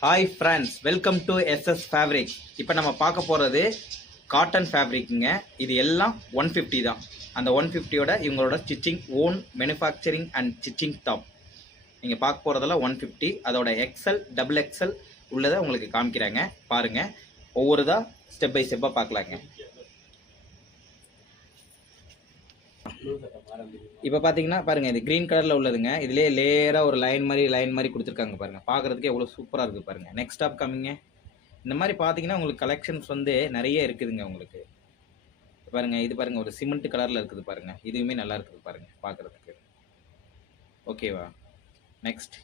Hi friends, welcome to SS fabric. இப்போ நம்ம பார்க்க போகிறது காட்டன் ஃபேப்ரிக்குங்க. இது எல்லாம் 150 தான். அந்த 150யோட இவங்களோட stitching own manufacturing and stitching top. நீங்கள் பார்க்க போகிறதெல்லாம் 150. அதோட எக்ஸல் டபுள் எக்ஸல் உள்ளதை உங்களுக்கு காமிக்கிறாங்க. பாருங்கள், ஒவ்வொருதா ஸ்டெப் பை ஸ்டெப்பாக பார்க்கலாங்க. இப்போ பார்த்தீங்கன்னா பாருங்கள், இது க்ரீன் கலரில் உள்ளதுங்க. இதுலேயே லேயராக ஒரு லைன் மாதிரி கொடுத்துருக்காங்க பாருங்கள். பார்க்குறதுக்கு எவ்வளோ சூப்பராக இருக்குது பாருங்கள். நெக்ஸ்ட் டாப் காமிங்க. இந்த மாதிரி பார்த்தீங்கன்னா உங்களுக்கு கலெக்ஷன்ஸ் வந்து நிறைய இருக்குதுங்க. உங்களுக்கு பாருங்கள், இது பாருங்கள், ஒரு சிமெண்ட் கலரில் இருக்குது பாருங்கள். இதுவுமே நல்லா இருக்குது பாருங்கள் பார்க்குறதுக்கு. ஓகேவா? நெக்ஸ்ட்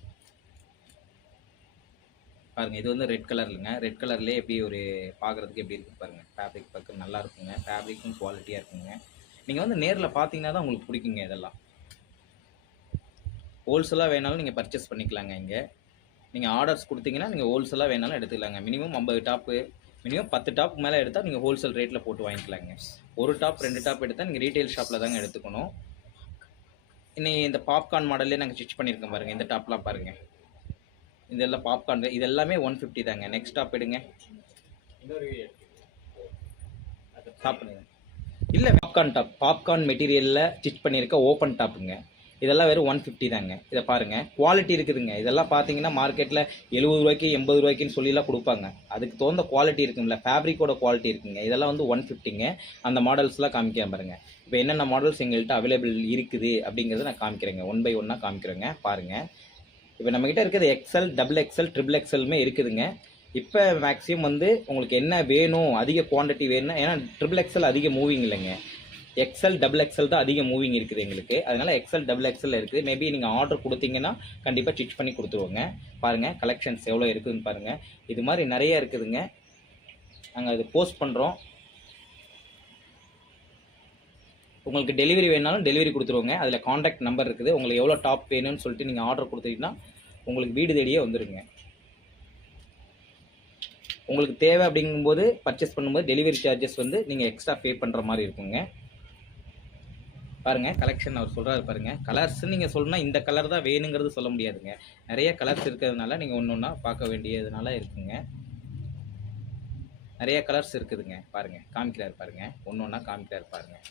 பாருங்கள், இது வந்து ரெட் கலர்லுங்க. ரெட் கலர்லேயே எப்படி ஒரு பார்க்குறதுக்கு எப்படி இருக்குது பாருங்கள். ஃபேப்ரிக் பார்க்க நல்லா இருக்குங்க. ஃபேப்ரிக்கும் குவாலிட்டியாக இருக்குங்க. நீங்கள் வந்து நேரில் பார்த்தீங்கன்னா தான் உங்களுக்கு பிடிக்குங்க. இதெல்லாம் ஹோல்சேலாக வேணாலும் நீங்கள் பர்ச்சேஸ் பண்ணிக்கலாங்க. இங்கே நீங்கள் ஆர்டர்ஸ் கொடுத்தீங்கன்னா நீங்கள் ஹோல்சேலாக வேணாலும் எடுத்துக்கலாங்க. மினிமம் 50 டாப்பு, மினிமம் 10 டாப் மேலே எடுத்தால் நீங்கள் ஹோல்சேல் ரேட்டில் போட்டு வாங்கிக்கலாங்க. ஒரு டாப் 2 டாப் எடுத்தால் நீங்கள் ரீட்டைல் ஷாப்பில் தாங்க எடுத்துக்கணும். இன்னும் இந்த பாப்கார்ன் மாடல்லே நாங்கள் ஸ்டிச் பண்ணியிருக்கோம் பாருங்கள். இந்த டாப்லாம் பாருங்கள், இதெல்லாம் பாப்கார்ன். இது எல்லாமே 150 தாங்க. நெக்ஸ்ட் டாப் எடுங்க. சாப்பிடுங்க. இல்லை, பாப்கார்ன் மெட்டீரியலில் ஸ்டிச் பண்ணியிருக்க ஓப்பன் டாப்புங்க. இதெல்லாம் வெறும் 150 தாங்க. இதை பாருங்கள், குவாலிட்டி இருக்குதுங்க. இதெல்லாம் பார்த்தீங்கன்னா மார்க்கெட்டில் 70 ரூபாய்க்கு 80 ரூபாய்க்குன்னு சொல்லிலாம் கொடுப்பாங்க. அதுக்கு தகுந்த குவாலிட்டி இருக்குங்களா, ஃபேப்ரிக்கோட குவாலிட்டி இருக்குங்க. இதெல்லாம் வந்து 150ங்க. அந்த மாடல்ஸ்லாம் காமிக்கிறேன் பாருங்கள். இப்போ என்னென்ன மாடல்ஸ் எங்கள்கிட்ட அவைலபிள் இருக்குது அப்படிங்கிறத நான் காமிக்கிறேங்க. 1 by 1 காமிக்கிறேங்க. பாருங்கள், இப்போ நம்மக்கிட்ட இருக்கிறது எக்ஸல், டபுள் எக்ஸல், ட்ரிபிள் எக்ஸலுமே இருக்குதுங்க. இப்போ மேக்ஸிமம் வந்து உங்களுக்கு என்ன வேணும், அதிக குவான்டிட்டி வேணும். ஏன்னா ட்ரிபிள் எக்ஸல் அதிக மூவிங் இல்லைங்க. எக்ஸல் டபுள் எக்ஸல் தான் அதிக மூவிங் இருக்குது எங்களுக்கு. அதனால் எக்ஸல் டபுள் எக்ஸல் இருக்குது. மேபி நீங்கள் ஆர்டர் கொடுத்தீங்கன்னா கண்டிப்பாக ஸ்டிச் பண்ணி கொடுத்துருவோங்க. பாருங்கள், கலெக்ஷன்ஸ் எவ்வளோ இருக்குதுன்னு பாருங்கள். இது மாதிரி நிறைய இருக்குதுங்க. நாங்கள் அது போஸ்ட் பண்ணுறோம். உங்களுக்கு டெலிவரி வேணாலும் டெலிவரி கொடுத்துருவோங்க. அதில் காண்டாக்ட் நம்பர் இருக்குது. உங்களுக்கு எவ்வளோ டாப் வேணும்னு சொல்லிட்டு நீங்கள் ஆர்டர் கொடுத்தீங்கன்னா உங்களுக்கு வீடு தேடியே வந்துடுங்க. உங்களுக்கு தேவை அப்படிங்கும்போது பர்ச்சேஸ் பண்ணும்போது டெலிவரி சார்ஜஸ் வந்து நீங்கள் எக்ஸ்ட்ரா பே பண்ணுற மாதிரி இருக்குங்க. பாருங்கள், கலெக்ஷன் அவர் சொல்கிறாரு பாருங்கள். கலர்ஸ் நீங்கள் சொல்லணும்னா இந்த கலர் தான் வேணுங்கிறது சொல்ல முடியாதுங்க. நிறைய கலர்ஸ் இருக்கிறதுனால நீங்கள் ஒன்று ஒன்றா பார்க்க வேண்டியதுனால இருக்குங்க. நிறைய கலர்ஸ் இருக்குதுங்க. பாருங்கள், காமிக்கிறார் பாருங்கள். ஒன்று ஒன்றா காமிக்கிறார் பாருங்கள்.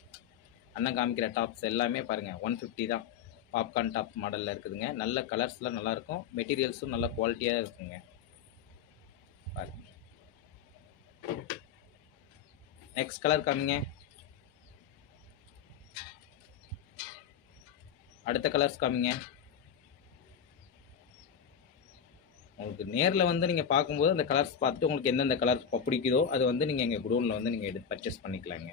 அண்ணன் காமிக்கிற டாப்ஸ் எல்லாமே பாருங்கள் 150 தான். பாப்கார்ன் டாப் மாடலில் இருக்குதுங்க. நல்ல கலர்ஸ்லாம் நல்லாயிருக்கும். மெட்டீரியல்ஸும் நல்ல குவாலிட்டியாக இருக்குங்க. பாருங்கள், நெக்ஸ்ட் கலர் காமிங்க. அடுத்த கலர்ஸ் காமிங்க. உங்களுக்கு நேரில் வந்து நீங்கள் பார்க்கும்போது அந்த கலர்ஸ் பார்த்துட்டு உங்களுக்கு எந்தெந்த கலர்ஸ் பிடிக்குதோ அது வந்து நீங்கள் எங்கள் குடோனில் வந்து நீங்கள் எடுத்து பர்ச்சேஸ் பண்ணிக்கலாங்க.